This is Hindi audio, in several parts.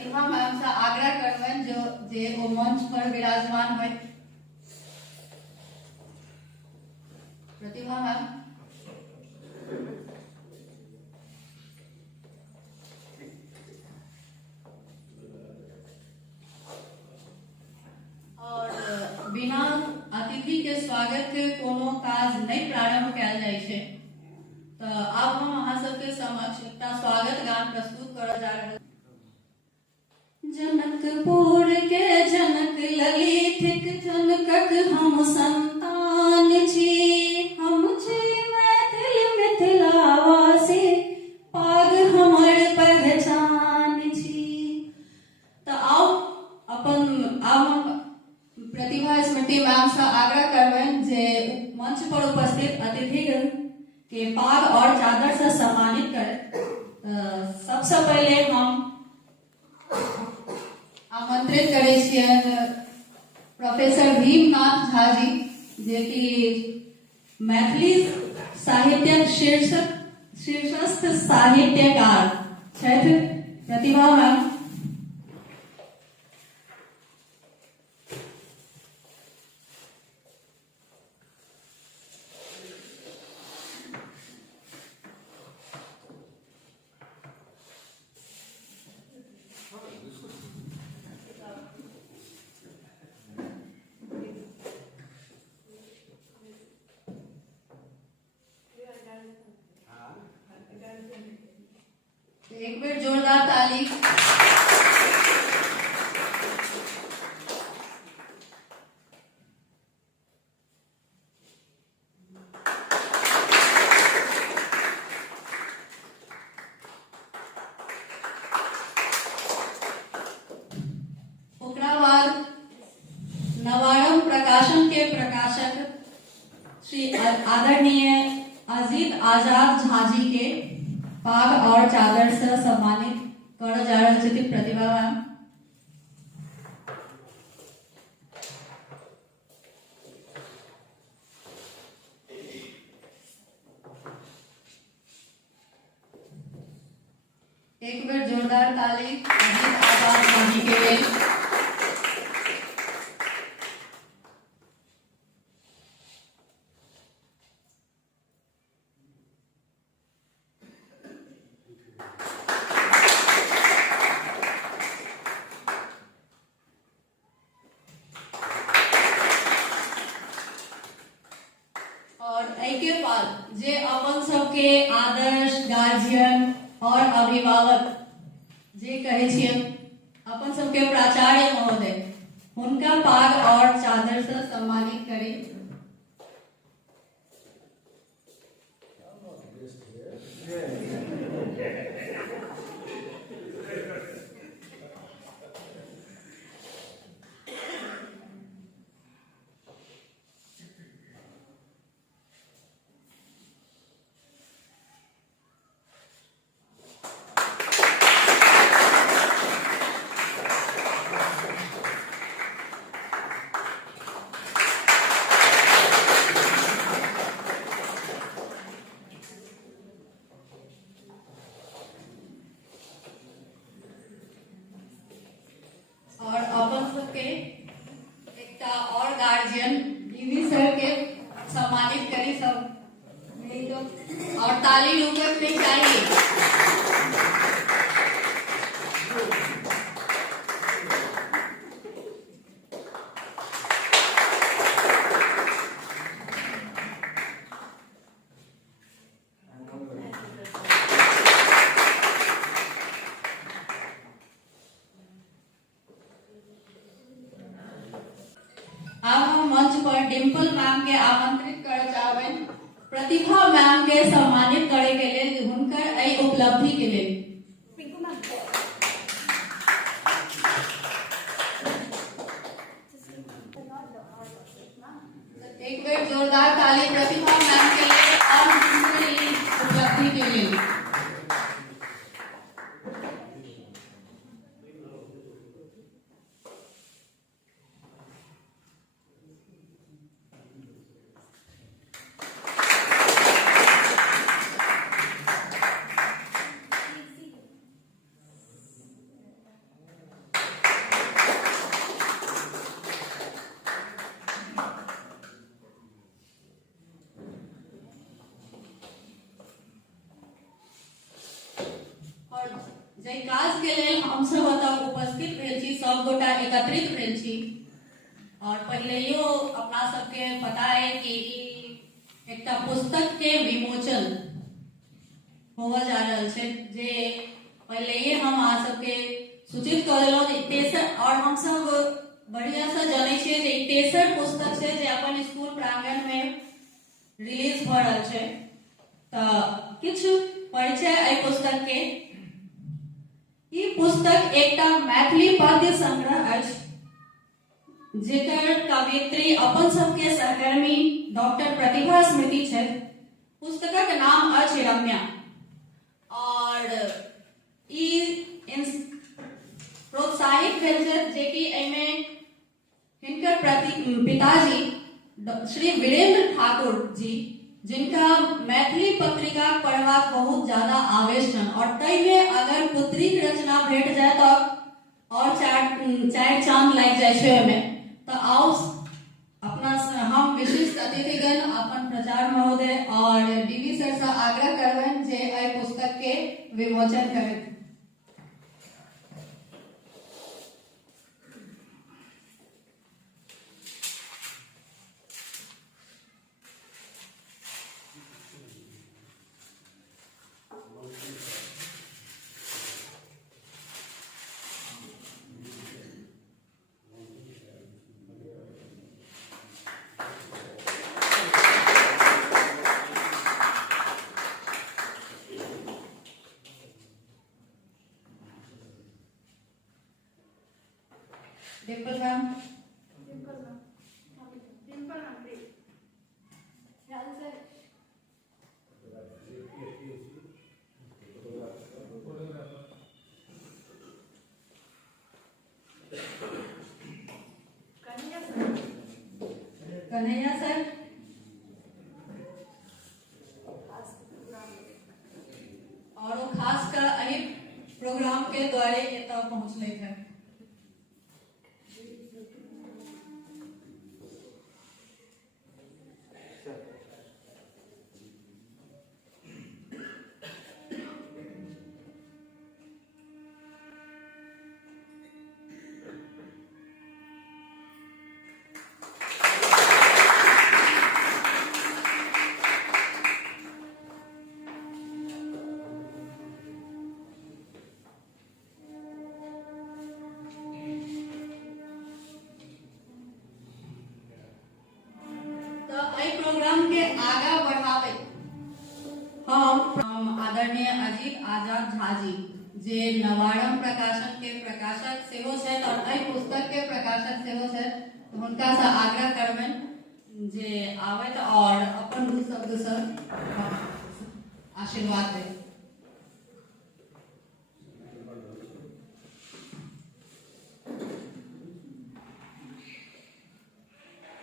प्रतिभा मैम से आग्रह करबनि जो जे ओ मंच पर विराजमान है। प्रतिभा मैम। और बिना अतिथि के स्वागत के कोनो काज नहीं प्रारंभ कयल जाइ छै। तो अब हम अहाँ सबके समक्ष एकटा स्वागत गान प्रस्तुत करऽ जा रहल। जनकपुर के जनक ललित जनकक हम संतान छी, हम छी मैथिल मिथिलावासी, पाग हमर पहचान छी। तो आओ अपन आब हम प्रतिभा स्मृति मैम से आग्रह करबनि जे मंच पर उपस्थित अतिथि के पाग और चादर से सम्मानित करें। सबसे पहले हम आमंत्रित करे छियन प्रोफेसर भीमनाथ झा जी, जे कि मैथिली साहित्यक शीर्षस्थ साहित्यकार छथि। प्रतिभा मैम। एक बार जोरदार ताली। ओकरा बाद नवारंभ प्रकाशन के प्रकाशक श्री आदरणीय अजीत आजाद झा जी के पाग और चादर से सम्मानित कर जा रहल छथि प्रतिभा मैम। एक बार जोरदार ताली अजीत आजाद झा जी के लिए। के बाद जे अपन सबके आदर्श गार्जियन और अभिभावक जे कहे छियन अपन सबके प्राचार्य महोदय, उनका पाग और चादर से सम्मानित करें। और गार्जियन डीवी सर के सम्मानित करी सब नहीं तो और ताली रुकत नहीं चाहिए। अब हम मंच पर डिम्पल मैम के आमंत्रित कर चाहबन प्रतिभा मैम के सम्मानित करे के लिए हुनकर एहि उपलब्धि के लिए। एक बार जोरदार ताली प्रतिभा मैम के लिए और उनकी उपलब्धि के लिए। जे काज के लेल हम सब एतय उपस्थित भेल छी, सब गोटा एकत्रित भेल छी। और पहिलेयो अपना सबके पता है कि एकटा पुस्तक के विमोचन होवा जा रहल छै, जे पहले हम आ सबके सूचित कर देलहुं। तेसर और हम सब बढ़िया से जाने छियै जे तेसर पुस्तक छै जे अपन स्कूल प्रांगण में रिलीज भ रहल छै। त किछ परिचय एहि पुस्तक के। ई पुस्तक एकटा मैथिली पद्य संग्रह अछि, जेकर कवियत्री अपन सबके सहकर्मी डॉक्टर प्रतिभा स्मृति छै। पुस्तकक नाम अछि रम्या। और ई प्रोत्साहित भेल छै जेकि एहिमे हिनकर पिताजी श्री वीरेंद्र ठाकुर जी, जिनका मैथिली पत्रिका पढ़बाक बहुत ज्यादा आवेश छन, और तय में अगर पुत्री के रचना भेट जाए तो और चार चांद लग जाए छै ओहिमे। तो आओ अपना हम विशिष्ट अतिथिगण अपन प्रचार महोदय और डीवी सर से आग्रह करबनि जे एहि पुस्तक के विमोचन करें। डिम्पल मैम, कन्हैया सर, और वो खास कर अही प्रोग्राम के द्वारे एतय पहुंचले थे। प्रोग्राम के आगा बढ़ावे हम आदरणीय अजीत आजाद झा जी, जे नवारम प्रकाशन के प्रकाशक सेहो छथि और एहि पुस्तक के प्रकाशक सेहो छथि, हुनका से आग्रह करबनि जे आबैत और अपन दू शब्द से आशीर्वाद दें।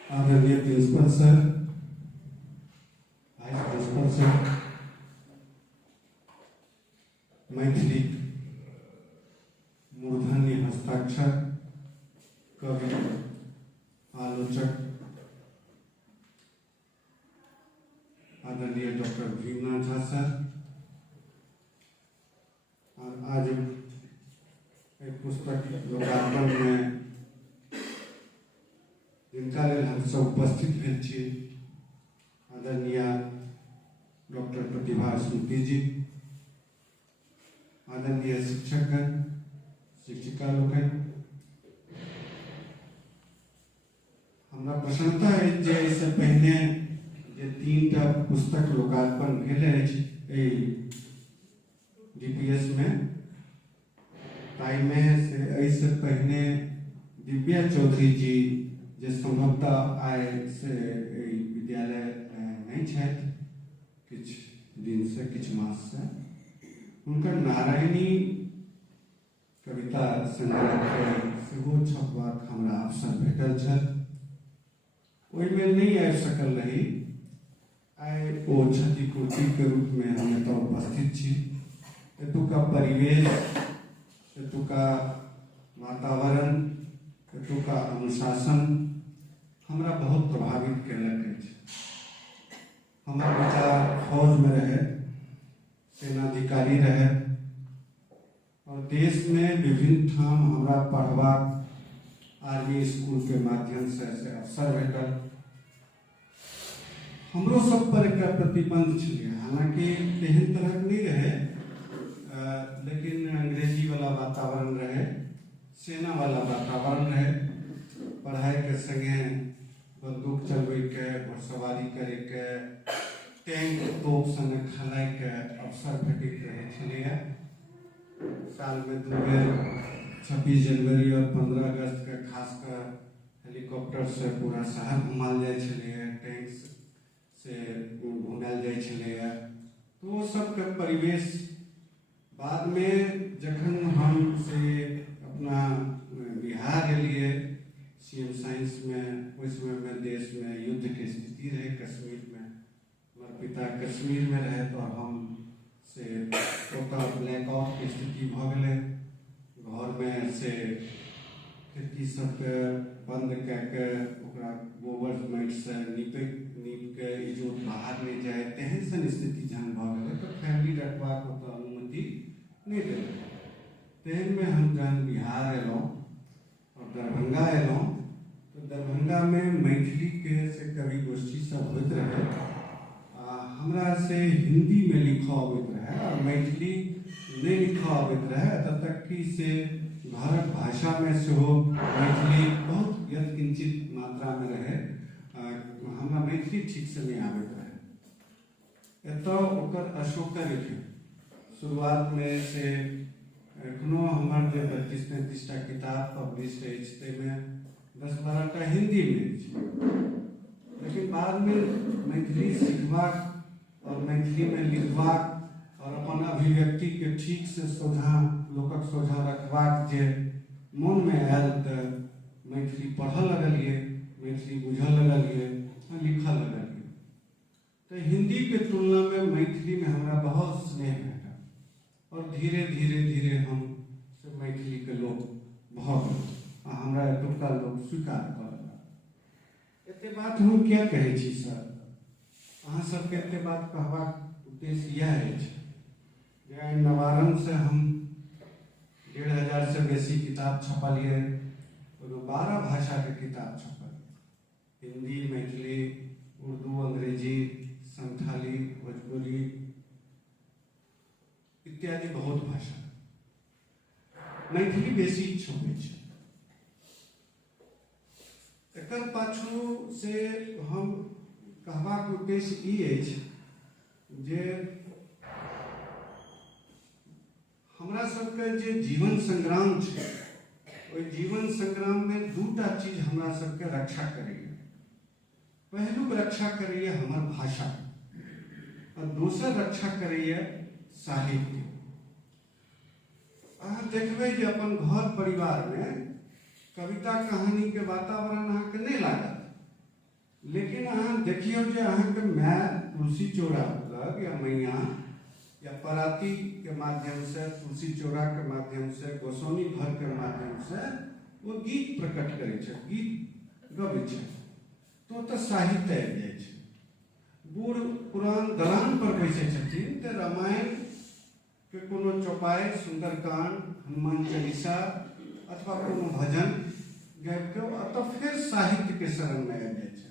आदरणीय principal sir, vice principal sir, Maithili मूर्धन्य हस्ताक्षर कवि, आलोचक आदरणीय डॉक्टर भीमनाथ झा सर, और आज एक पुस्तक लोकार्पण में जिनका लेल हम सब उपस्थित भेल छी, आदरणीय डॉक्टर प्रतिभा स्मृति जी, आदरणीय शिक्षकगण, शिक्षिका लोकनि, हमरा प्रसन्नता है जे इससे पहले जे 3टा पुस्तक लोकार्पण भेल अछि डीपीएस में, ताई में से ऐसे पहले दिव्या चौधरी जी जे संभवतः आय से विद्यालय नहीं छथि, किछ दिन से किछ मास से, उनकर नारायणी कविता संग्रह के सेहो छपबाक हमरा अवसर भेटल छल। ओहिमे नहीं आबि सकल रही, आइ ओ क्षतिपूर्ति के रूप में हम एतऽ उपस्थित छी। एतुका परिवेश, एतुका वातावरण, एतुका अनुशासन हमरा बहुत प्रभावित कयलक अछि। हमर बेटा फौज में रहे, सेनाधिकारी रहे, और देश में विभिन्न ठाम हमरा पढ़बाक आर्मी स्कूल के माध्यम से अवसर भेटल। हमरो सब पर एक प्रतिबंध छलै, हालांकि एहन तरह नहीं रहे, लेकिन अंग्रेजी वाला वातावरण रहे, सेना वाला वातावरण रहे, पढ़ाई के संगे बंदूक चलबे के, घोड़सवारी करे के, टैंक तोप संगे खेलाय के अवसर भेटैत रहे छलैया। साल में 2 बेर 26 जनवरी और 15 अगस्त के खासकर हेलीकॉप्टर से पूरा शहर घुमाल जाय छलैया, टैंक से घुमाल जाय छलैया। तो वो सबके परिवेश बाद में जखन हम से अपना बिहार एलिए सीएम साइंस में, उस समय में देश में युद्ध की स्थिति रहे कश्मीर में, हमारे पिता कश्मीर में रहे, तो हम से ब्लैकआउट की स्थिति भ गए। घर में से खिड़की सबके बंद कऽ के ओकरा गोबर माटि से नीप के इजोत बाहर नहीं जाए, तेहन सन स्थिति जहन भ गए तो फैमिली रखबाक ओतऽ अनुमति नहीं देलक। तेहन में हम जहन बिहार एलहुँ और दरभंगा एलहुँ, तो दरभंगा में मैथिली के से कवि गोष्ठी सब होइत रहे। हमरा से हिंदी में लिखा अबैत रहे और मैथिली नहीं लिखा अबैत रहे, तब तक कि से भारत भाषा में सेहो मैथिली बहुत यत्किंचित मात्रा में रहे, हमरा मैथिली ठीक से नहीं आबैत रहे। एतऽ ओकर अशोकर थे शुरुआत में से एखनो हमर जे 32-33 टा किताब पब्लिश अछि, ताहिमे 10-12 टा हिंदी में अछि, लेकिन बाद में मैथिली सीखबाक और मैथिली में लिखबाक और अपन अभिव्यक्ति के ठीक से सोझा लोकक सोझा रखबाक जे मन में आयल, तो मैथिली पढ़ लगलिए, मैथिली बुझ लगलिए, लिखा लगलिए। तो हिंदी के तुलना में मैथिली में हमरा बहुत स्नेह भेटा और धीरे धीरे धीरे हम से मैथिली के लोग भऽ गेल, हमरा एतुका लोग स्वीकार कर लेलक। एते बात हम क्या कहै छी सर, अहाँ सबके एते बात कहबाक उद्देश्य यह अछि जे आइ नवारन से हम 1500 से बेसी किताब छपलिए, 12 भाषा के किताब छपल, हिंदी, मैथिली, उर्दू, अंग्रेजी, संथाली, भोजपुरी इत्यादि बहुत भाषा। मैथिली बेसी छपै छै। एकर पाछू से हम कहबाक उद्देश्य ई अछि जे हमरा सबके जे जीवन संग्राम छै, ओहि जीवन संग्राम में 2टा चीज हमरा सबके रक्षा करैए। पहिलुक रक्षा करैए हमर भाषा और दोसर रक्षा करैए साहित्य। अहाँ देखबै जे अपन घर परिवार में कविता कहानी के वातावरण अहाँके नहीं लागत, लेकिन अहाँ देखियो जे अहाँके माय तुलसी चौरा लग या मैया या पराती के माध्यम से, तुलसी चौरा के माध्यम से, गोसाउनी घर के माध्यम से वो गीत प्रकट करे छै, गीत गबै छै, तो साहित्य आबि जाइ छै। बूढ़ पुरान दलान पर बैठे छथिन तो रामायण के कोनो चौपाई, सुंदरकांड, हनुमान चालीसा अथवा कोनो भजन गाबि के अतः फिर साहित्य के शरण में आबि जाइ छै।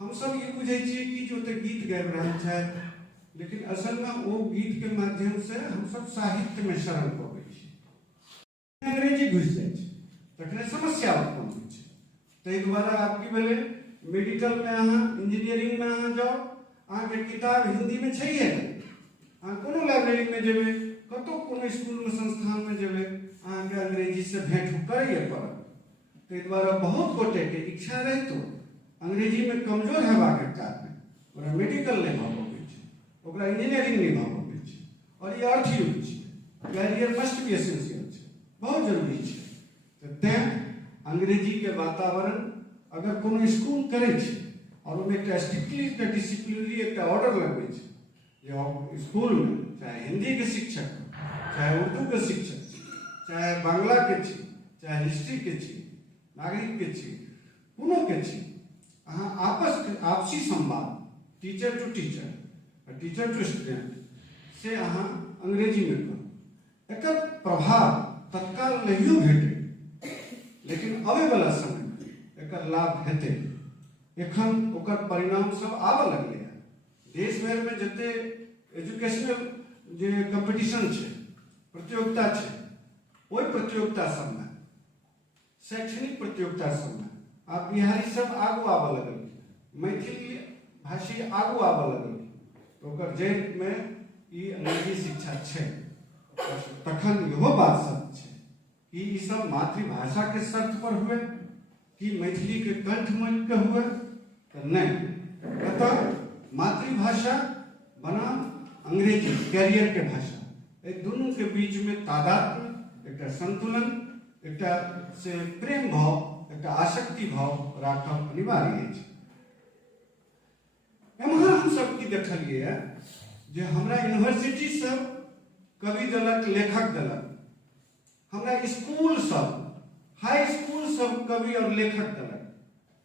हम सब ये बुझे छियै कि जो तो गीत गाबि रहल छथि, लेकिन असल में वो गीत के माध्यम से हम सब साहित्य में शरण पबै छी। अंग्रेजी घुसि जाइ छै तखने समस्या उत्पन्न होइ छै। ताहि दुआरे आब की भेलै, मेडिकल में अहाँ, इंजीनियरिंग में अहाँ जाओ, अहाँके किताब हिंदी में छैहे नहीं, अहाँ कोनो लाइब्रेरी में जेबै, कतौ कोनो स्कूल में संस्थान में जेबै, अहाँके अंग्रेजी से भेंट करैए पड़त। ताहि दुआरे बहुत गोटे के इच्छा रहितो अंग्रेजी में कमजोर हेबाक कारणे ओकरा मेडिकल नहीं भऽ पबै छै, ओकरा इंजीनियरिंग नहीं भऽ पबै छै, और ये अर्थयुक्त छै। कैरियर मस्ट बी एसेंशियल छै, बहुत जरूरी छै। तो तें अंग्रेजी के वातावरण अगर कोनो स्कूल करे छै और ओहिमे एकटा स्ट्रिक्टली एकटा डिसिप्लिनरी एकटा ऑर्डर लगबै छै जे स्कूल में चाहे हिंदी के शिक्षक, चाहे उर्दू के शिक्षक, चाहे बांग्ला के छी, चाहे हिस्ट्री के छी, नागरिक के छी, कोनो के छी, अहाँ आपसी संवाद, teacher to teacher, teacher to student से अहाँ अंग्रेजी में करू। एकर प्रभाव तत्काल नहीं भेटे, लेकिन आवे वाला समय एकर लाभ हेतै। एखन ओकर परिणाम सब आबऽ लगलै है। देश भर में जते एजुकेशनल जे कंपटीशन छै, प्रतियोगिता छै, ओहि प्रतियोगिता सबमे, शैक्षणिक प्रतियोगिता सबमे आब बिहारी सब आगू आबऽ लगल, मैथिली भाषी आगू आबऽ लगल। तो ओकर जड़ में ई अंग्रेजी शिक्षा छै। तखन इहो बात सब छै कि ई सब मातृभाषा के शर्त पर हुए कि मैथिली के कंठ मांगि के हुए, तो नहीं। अतः मातृभाषा बनाम अंग्रेजी कैरियर के भाषा, एक दोनों के बीच में तादात्म्य, एक संतुलन, एक से प्रेम भाव, एक आसक्ति भाव राखब अनिवार्य है। एम्हर हम सब की देखलिए है जे हमरा यूनिवर्सिटी सब कवि देलक, लेखक देलक, हमरा स्कूल सब, हाई स्कूल सब कवि और लेखक देलक,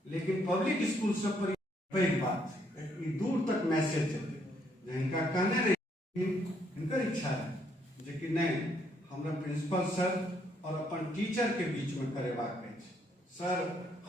लेकिन पब्लिक स्कूल सब पर पैघ बात है, दूर तक मैसेज देते। हिनका कहने रही, हिनकर इच्छा है जे कि नहीं, हमरा प्रिंसिपल सर और अपन टीचर के बीच में करेबाक है। सर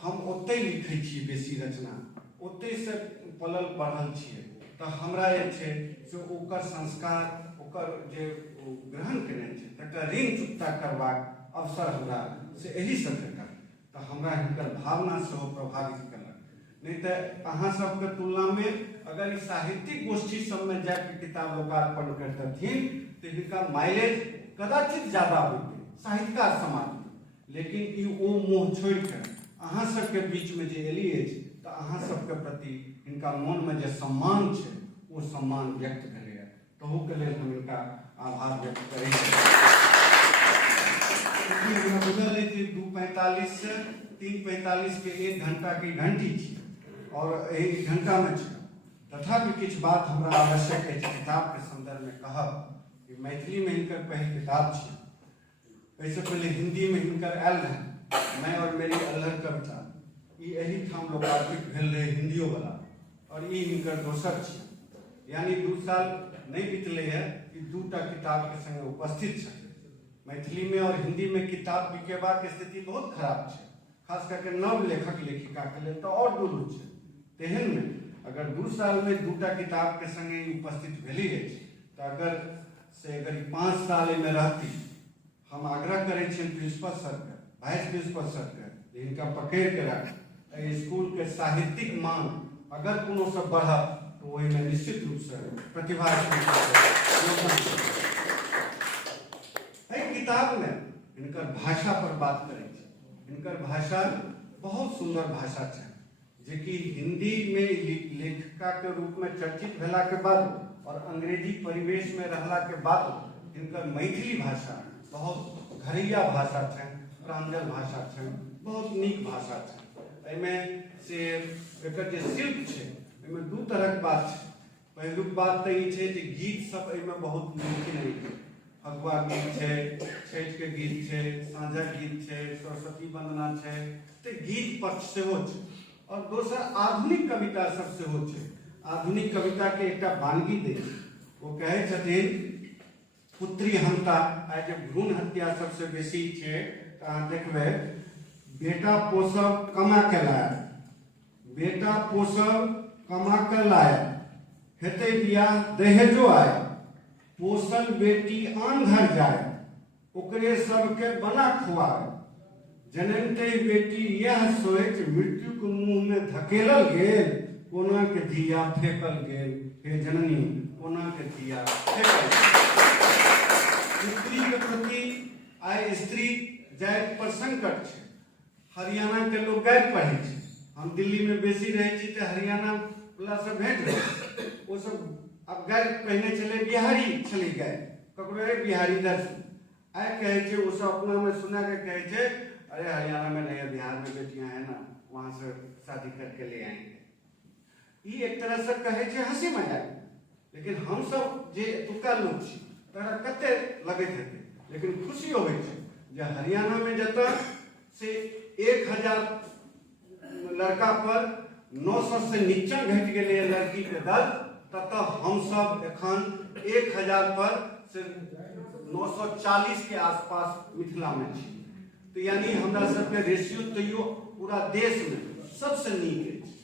हम ओते लिखे छी बेसी रचना, ओते से पलल बढ़ल छियै, तो हमरा जे छै से ओकर संस्कार, ओकर जे ग्रहण केने छै तकर ऋण चुकता करबाक अवसर हमरा से एही सब भेटल। तो हमरा हिनकर भावना से प्रभावित कयलक। नहीं तो अहाँ सबके तुलना में अगर ई साहित्यिक गोष्ठी सब में जाके किताब लोकार्पण करतथिन तो हिनका माइलेज कदाचित ज्यादा होते साहित्यकार समाज में, लेकिन ई ओ मोह छोड़ के अहाँ सबके बीच में जे एलिए तो अहाँ सबके प्रति हिनका मन में जे सम्मान छै वो सम्मान व्यक्त करे। तहू के लेल हम इनका आभार व्यक्त करें। बुझल है कि 2:45 से 3:45 के 1 घंटा की घंटी थी और 1 घंटा में छै, तथापि किछु बात हमरा आवश्यक है किताब के संदर्भ में कहब कि मैथिली में हिनकर पहल किताब छै। इससे पहले हिंदी में हिनकर आयल रहे मैं और मेरी अल्हड़ कविता, यही ठाम लोकार्पित भेल रहे हिंदियो वाला, और ये हिनकर दोसर छै। यानी 2 साल नहीं बीतले है कि 2टा किताब के संगे उपस्थित छै। मैथिली में और हिंदी में किताब बिकेबाक स्थिति बहुत खराब है, खास करके नव लेखक लेखिका के लिए तो और दुरूह है। तेहन में अगर 2 साल में 2टा किताब के संगे उपस्थित भेली है तो अगर 5 साल में रहती, हम आग्रह करें प्रिंसिपल सर के, वाइस प्रिंसिपल सर के, इनका पकड़ के रख स्कूल के साहित्यिक मांग अगर कोनो से बढ़ा तो वही में निश्चित रूप से प्रतिभा किताब में इनकर भाषा पर बात करें। इनकर भाषा बहुत सुंदर भाषा है, जे कि हिंदी में लेखिका के रूप में चर्चित भेला के बाद और अंग्रेजी परिवेश में रहला के बाद इनकर मैथिली भाषा बहुत घरैया भाषा है, प्रांजल भाषा है, बहुत नीक भाषा है। एहिमे से एकर जे शिल्प है, एहिमे 2 तरह के बात है। पहिलुक बात तो ये है कि गीत सब एहिमे बहुत नीक है, फगुआ गीत है, छठ के गीत है, साँझक गीत है, सरस्वती वंदना है, तो गीत पक्ष से हो छै। और दोसर आधुनिक कविता सब से हो छै। आधुनिक कविता के एक वानगी दे, वो कहे छथिन पुत्री हंता, आइ जे भ्रूण हत्या सबसे बेसी है, अहाँ देखबै बेटा पोसब कमा के लायब, बेटा पोसब कमा के लायब, हेतै बियाह दहेजो आय, पोसल बेटी आन घर जाए, ओकरे सबके बना खुआए, जननते बेटी यह सोच मृत्यु के मुंह में धकेलल गेल, कोना के धिया फेंकल गेल, हे जननी कोना के धिया फेंकल गेल। स्त्री के प्रति आइ स्त्री जाति पर संकट है। हरियाणा के लोग गाय पढ़े छै, हम दिल्ली में बेसी रहे छी तो हरियाणा वाला सब भेंट रहे, वो सब अब गाय कहने चले बिहारी चली गए, ककरो बिहारी दर्शन आय कहे छै, वो सब अपना में सुना के कहे छै अरे हरियाणा में नहीं है, बिहार में बेटियां हैं ना, वहां से शादी करके ले आएंगे। ये एक तरह से कहे छै हंसी मजाक, लेकिन हम सब जे एतुका लोग छी तकरा कते लगैत हेतै, लेकिन खुशी होवे छै जे हरियाणा में जतऽ से 1000 लड़का पर 900 से नीचा घट गए लड़की के दर, ततः हम सब एखन 1000 पर से 940 के आसपास मिथिला में छी। तो यानी हमरा सबके रेशियो तैयो पूरा देश में सबसे नीक अछि।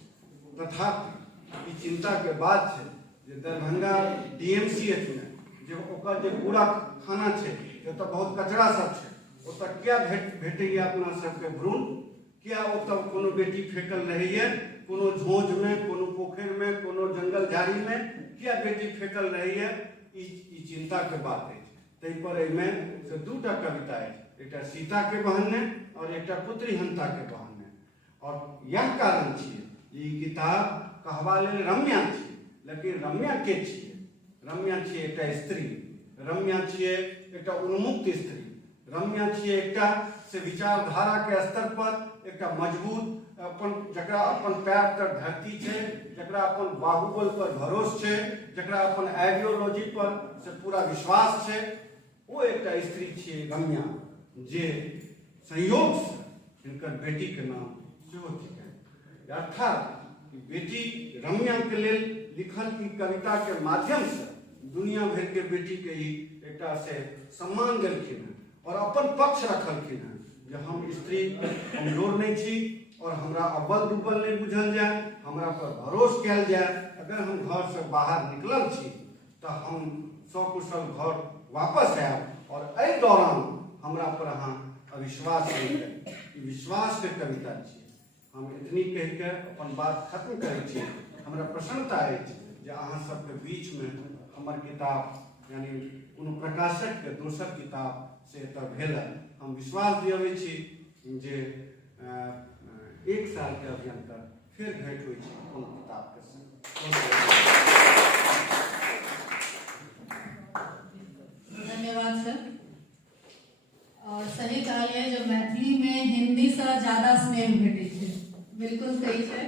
तथापि ई चिंता के बात छै जे दरभंगा DMCH में जे ओकर जे कूड़ा खाना छै, ओतऽ बहुत कचरा सब छै, ओतऽ क्या भेटैए अपना सबके भ्रूण? क्या ओतऽ कोनो बेटी फेकल रहैए कोनो झोंझ में, कोनो पोखरि में, कोनो जंगल झाड़ी में? क्या बेटी फेकल रहैए? ई चिंता के बात अछि। ताहि पर एहिमे से दूटा कविता अछि, एकटा सीता के बहन और एकटा पुत्री हंता के बहन। और यह कारण छियै जे ई किताब कहबा लेल रम्या छै, लेकिन रम्या के छियै? रम्या छियै एकटा स्त्री, रम्या छियै एकटा उन्मुक्त स्त्री, रम्या छियै एकटा से विचारधारा के स्तर पर एकटा मजबूत अपन, जकरा अपन पैर पर धरती छै, जकरा अपन बाहुबल पर भरोस छै, जकरा अपन आइडियोलॉजी पर से पूरा विश्वास छै, वो एकटा स्त्री छियै रम्या, जे संयोग से हिनकर बेटी के नाम सेहो थिकनि। अर्थात बेटी रम्या के लेल लिखल ई कविता के माध्यम से दुनिया भर के बेटी के ही एकटा से सम्मान देलखिन हैं और अपन पक्ष रखलखिन हैं जे हम स्त्री कमजोर नहीं छी और हमरा अव्वल दुब्बल नहीं बुझल जाए, हमरा पर भरोस कयल जाए। अगर हम घर से बाहर निकलल छी तो हम सकुशल घर वापस आयब और एहि दौरान हमरा पर अहाँ अविश्वास नहीं करी। ई विश्वास के कविता छी। हम इतनी कह के अपन बात खत्म करै छी। हमरा प्रसन्नता अछि जे अहाँ सबके बीच में हमर किताब यानी कोनो प्रकाशक के दोसर किताब से एतऽ भेल। हम विश्वास दियबै छी जे 1 साल के अभ्यंतर फिर भेंट होइ छै कोनो किताब के संग। धन्यवाद सर। और सही कहलिए जो मैथिली में हिंदी से ज्यादा स्नेह भेटै छै, बिल्कुल सही छै।